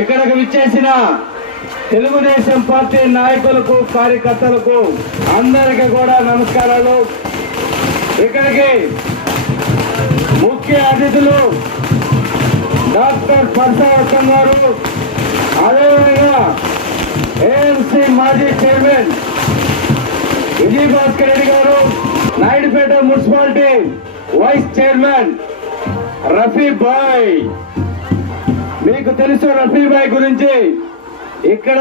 ఇక్కడికి విచ్చేసిన తెలుగుదేశం పార్టీ నాయకులకు కార్యకర్తలకు అందరికీ కూడా నమస్కారాలు. ఇక్కడికి ముఖ్య అతిథులు డాక్టర్ పరశురామ్ గారు, అదేవిధంగా ఏఎంసీ మాజీ చైర్మన్ విజయభాస్కర్ రెడ్డి గారు, Naidupeta municipality vice chairman Rafi భాయ్. మీకు తెలుసు రఫీ భాయ్ గురించి. ఇక్కడ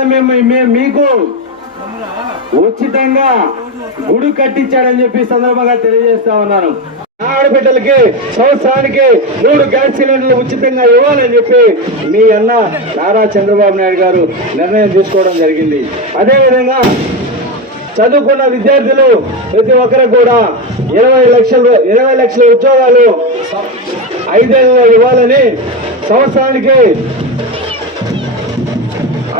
మీకు ఉచితంగా గుడి కట్టించాడని చెప్పి సందర్భంగా తెలియజేస్తా ఉన్నాను. ఆడబిడ్డలకి సంవత్సరానికి 3 గ్యాస్ సిలిండర్లు ఉచితంగా ఇవ్వాలని చెప్పి మీ అన్న నారా చంద్రబాబు నాయుడు గారు నిర్ణయం తీసుకోవడం జరిగింది. అదేవిధంగా చదువుకున్న విద్యార్థులు ప్రతి ఒక్కరికి కూడా 20 లక్షల ఉద్యోగాలు 5 ఏళ్లలో ఇవ్వాలని, సంవత్సరానికి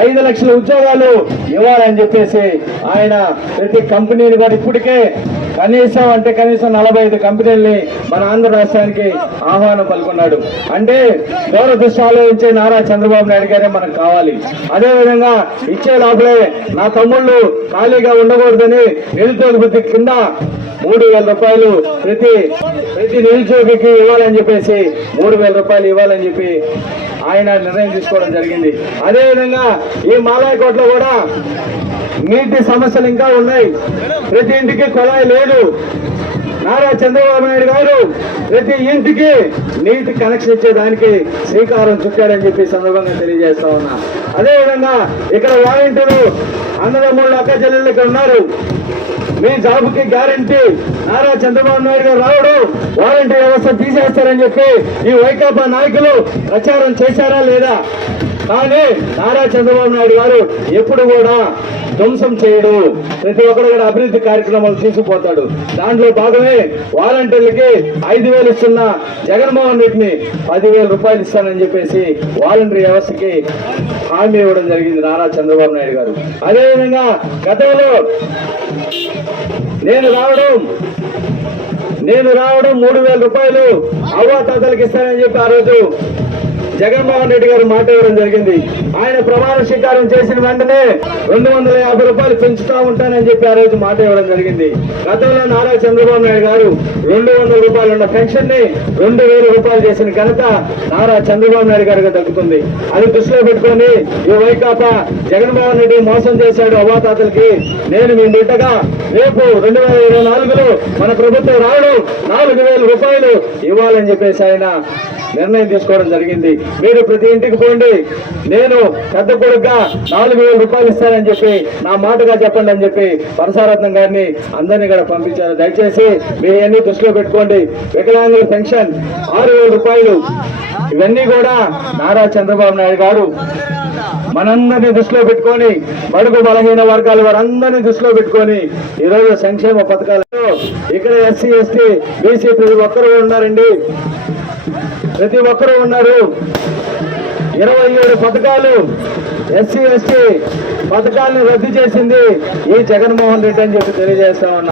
5 లక్షల ఉద్యోగాలు ఇవ్వాలని చెప్పేసి ఆయన ప్రతి కంపెనీని కూడా ఇప్పటికే కనీసం 45 కంపెనీల్ని మన ఆంధ్ర రాష్ట్రానికి ఆహ్వానం పలుకున్నాడు. అంటే దూరదృష్టి ఆలోచించే నారా చంద్రబాబు నాయుడు గారే మనకు కావాలి. అదేవిధంగా ఇచ్చే లోపలే నా తమ్ముళ్ళు ఖాళీగా ఉండకూడదని నిరుద్యోగ వృత్తి కింద 3,000 రూపాయలు ప్రతి నిరుద్యోగికి ఇవ్వాలని చెప్పేసి 3,000 రూపాయలు ఇవ్వాలని చెప్పి ఆయన నిర్ణయం తీసుకోవడం జరిగింది. అదేవిధంగా ఈ మాలాయకోటలో కూడా నీటి సమస్యలు ఇంకా ఉన్నాయి. ప్రతి ఇంటికి కుళాయి లేదు. నారా చంద్రబాబు నాయుడు గారు ప్రతి ఇంటికి నీటి కనెక్షన్ ఇచ్చేదానికి శ్రీకారం చుట్టాడని చెప్పి సందర్భంగా తెలియజేస్తా ఉన్నా. అదేవిధంగా ఇక్కడ వాలంటీర్లు అన్నదమ్ముళ్ళు అక్క చెల్లెళ్ళు ఇక్కడ ఉన్నారు. మీ జాబుకి గ్యారంటీ నారా చంద్రబాబు నాయుడు గారు రావడం, వాలంటీర్ వ్యవస్థ తీసేస్తారని చెప్పి ఈ వైకాపా నాయకులు ప్రచారం చేశారా లేదా? కానీ నారా చంద్రబాబు నాయుడు గారు ఎప్పుడు కూడా ధ్వంసం చేయడు. ప్రతి ఒక్కరు కూడా అభివృద్ధి కార్యక్రమాలు తీసుకుపోతాడు. దాంట్లో భాగమే వాలంటీర్లకి 5,000 ఇస్తున్న జగన్మోహన్ రెడ్డిని 10,000 రూపాయలు ఇస్తానని చెప్పేసి వాలంటీర్ వ్యవస్థకి హామీ ఇవ్వడం జరిగింది నారా చంద్రబాబు నాయుడు గారు. అదేవిధంగా గతంలో నేను రావడం 3,000 రూపాయలు అవ్వాతాతలకు ఇస్తానని చెప్పి ఆ రోజు జగన్మోహన్ రెడ్డి గారు మాట ఇవ్వడం జరిగింది. ఆయన ప్రమాణ స్వీకారం చేసిన వెంటనే 250 రూపాయలు పెంచుతా ఉంటానని చెప్పి ఆ రోజు మాట ఇవ్వడం జరిగింది. గతంలో నారా చంద్రబాబు నాయుడు గారు 200 రూపాయలు ఉన్న పెన్షన్ ని 2,000 రూపాయలు చేసిన ఘనత నారా చంద్రబాబు నాయుడు గారికి దక్కుతుంది. అది దృష్టిలో పెట్టుకొని ఈ వైకాపా జగన్మోహన్ రెడ్డి మోసం చేశాడు అవ్వాతాతలకి. నేను మీ బిడ్డగా రేపు 2024లో మన ప్రభుత్వం రావడం 4,000 రూపాయలు ఇవ్వాలని చెప్పేసి ఆయన నిర్ణయం తీసుకోవడం జరిగింది. మీరు ప్రతి ఇంటికి పోండి, నేను పెద్ద కొడుకుగా 4,000 రూపాయలు ఇస్తానని చెప్పి నా మాటగా చెప్పండి అని చెప్పి పరశురామ్ గారిని అందరినీ కూడా పంపించారు. దయచేసి మీరు అన్ని దృష్టిలో పెట్టుకోండి. వికలాంగుల పెన్షన్ 6,000 రూపాయలు, ఇవన్నీ కూడా నారా చంద్రబాబు నాయుడు గారు మనందరినీ దృష్టిలో పెట్టుకొని, బడుగు బలహీన వర్గాల వారందరినీ దృష్టిలో పెట్టుకొని ఈరోజు సంక్షేమ పథకాలతో ఇక్కడ ఎస్సీ ఎస్టీ బీసీ ప్రతి ఒక్కరు ఉన్నారండి. ప్రతి ఒక్కరూ ఉన్నారు. 27 పథకాలు ఎస్సీ ఎస్టీ పథకాలను రద్దు చేసింది ఈ జగన్మోహన్ రెడ్డి అని చెప్పి తెలియజేస్తా ఉన్నా.